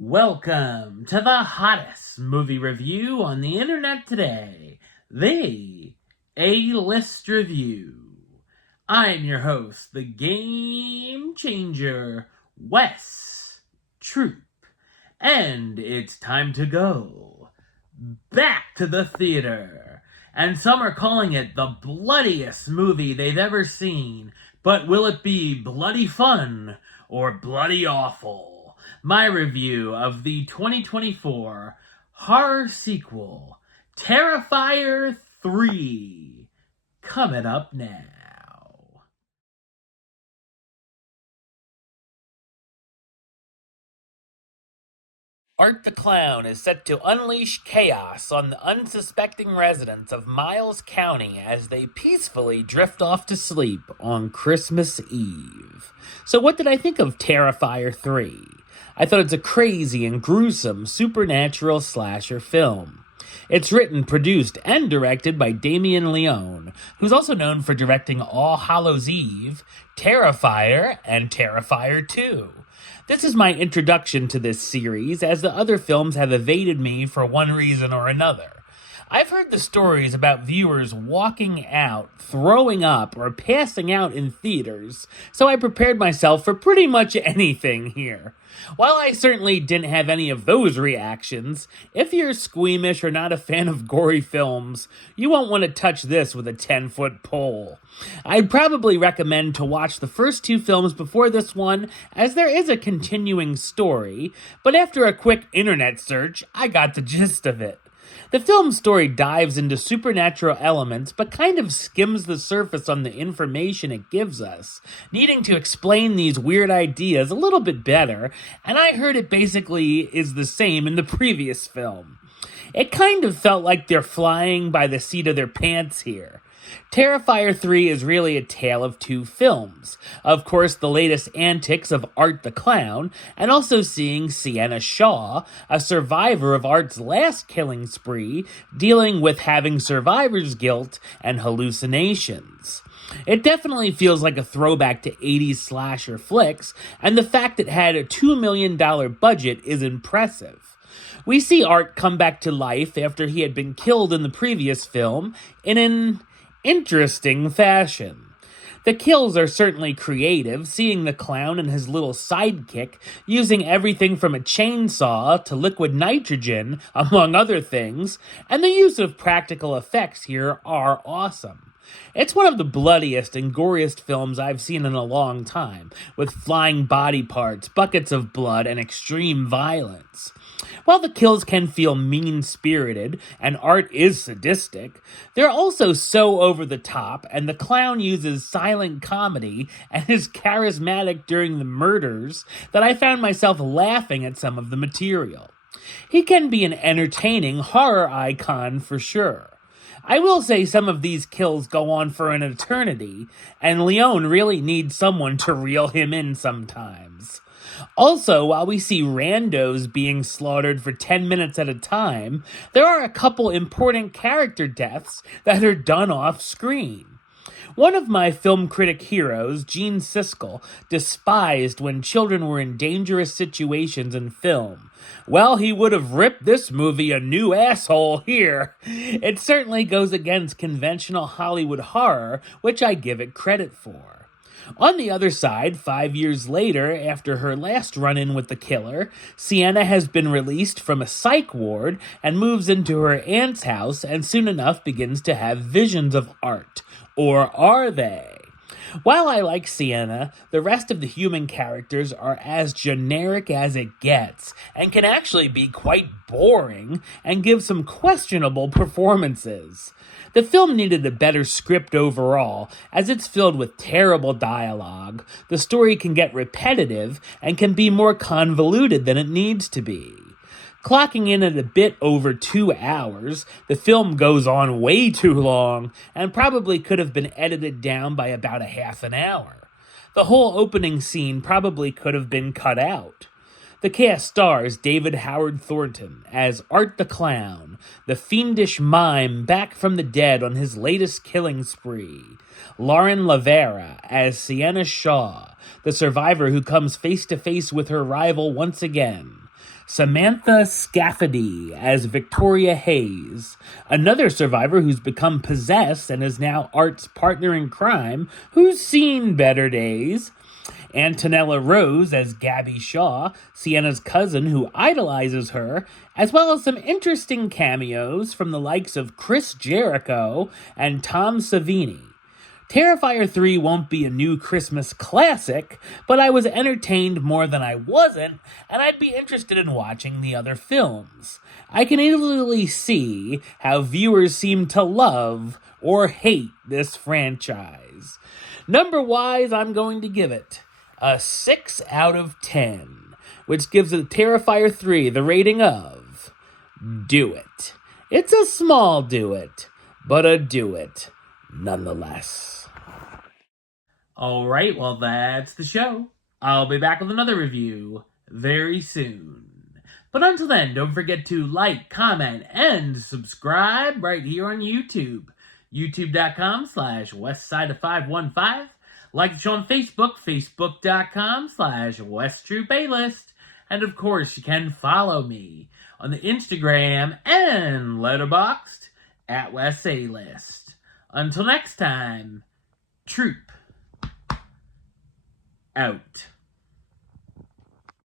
Welcome to the hottest movie review on the internet today, the A-List Review. I'm your host, the Game Changer, Wes Troop, and it's time to go back to the theater. And some are calling it the bloodiest movie they've ever seen, but will it be bloody fun or bloody awful? My review of the 2024 horror sequel, Terrifier 3, coming up now. Art the Clown is set to unleash chaos on the unsuspecting residents of Miles County as they peacefully drift off to sleep on Christmas Eve. So what did I think of Terrifier 3? I thought it's a crazy and gruesome supernatural slasher film. It's written, produced, and directed by Damien Leone, who's also known for directing All Hallows Eve, Terrifier, and Terrifier 2. This is my introduction to this series, as the other films have evaded me for one reason or another. I've heard the stories about viewers walking out, throwing up, or passing out in theaters, so I prepared myself for pretty much anything here. While I certainly didn't have any of those reactions, if you're squeamish or not a fan of gory films, you won't want to touch this with a 10-foot pole. I'd probably recommend to watch the first two films before this one, as there is a continuing story, but after a quick internet search, I got the gist of it. The film's story dives into supernatural elements, but kind of skims the surface on the information it gives us, needing to explain these weird ideas a little bit better, and I heard it basically is the same in the previous film. It kind of felt like they're flying by the seat of their pants here. Terrifier 3 is really a tale of two films. Of course, the latest antics of Art the Clown, and also seeing Sienna Shaw, a survivor of Art's last killing spree, dealing with having survivor's guilt and hallucinations. It definitely feels like a throwback to 80s slasher flicks, and the fact it had a $2 million budget is impressive. We see Art come back to life after he had been killed in the previous film in an interesting fashion. The kills are certainly creative, seeing the clown and his little sidekick using everything from a chainsaw to liquid nitrogen, among other things, and the use of practical effects here are awesome. It's one of the bloodiest and goriest films I've seen in a long time, with flying body parts, buckets of blood, and extreme violence. While the kills can feel mean-spirited, and Art is sadistic, they're also so over the top, and the clown uses silent comedy and is charismatic during the murders that I found myself laughing at some of the material. He can be an entertaining horror icon for sure. I will say some of these kills go on for an eternity, and Leone really needs someone to reel him in sometimes. Also, while we see randos being slaughtered for 10 minutes at a time, there are a couple important character deaths that are done off screen. One of my film critic heroes, Gene Siskel, despised when children were in dangerous situations in film. Well, he would have ripped this movie a new asshole here. It certainly goes against conventional Hollywood horror, which I give it credit for. On the other side, 5 years later, after her last run-in with the killer, Sienna has been released from a psych ward and moves into her aunt's house and soon enough begins to have visions of Art. Or are they? While I like Sienna, the rest of the human characters are as generic as it gets and can actually be quite boring and give some questionable performances. The film needed a better script overall, as it's filled with terrible dialogue. The story can get repetitive and can be more convoluted than it needs to be. Clocking in at a bit over 2 hours, the film goes on way too long and probably could have been edited down by about a half an hour. The whole opening scene probably could have been cut out. The cast stars David Howard Thornton as Art the Clown, the fiendish mime back from the dead on his latest killing spree. Lauren Lavera as Sienna Shaw, the survivor who comes face to face with her rival once again. Samantha Scafidi as Victoria Hayes, another survivor who's become possessed and is now Art's partner in crime, who's seen better days. Antonella Rose as Gabby Shaw, Sienna's cousin who idolizes her, as well as some interesting cameos from the likes of Chris Jericho and Tom Savini. Terrifier 3 won't be a new Christmas classic, but I was entertained more than I wasn't, and I'd be interested in watching the other films. I can easily see how viewers seem to love or hate this franchise. Number-wise, I'm going to give it a 6 out of 10, which gives it Terrifier 3 the rating of do it. It's a small do it, but a do it nonetheless. Alright, well that's the show. I'll be back with another review very soon. But until then, don't forget to like, comment, and subscribe right here on YouTube. YouTube.com/WestsideOf515. Like the show on Facebook, Facebook.com/WestTruePlaylist. And of course, you can follow me on the Instagram and Letterboxd at WesAList. Until next time, Troop out.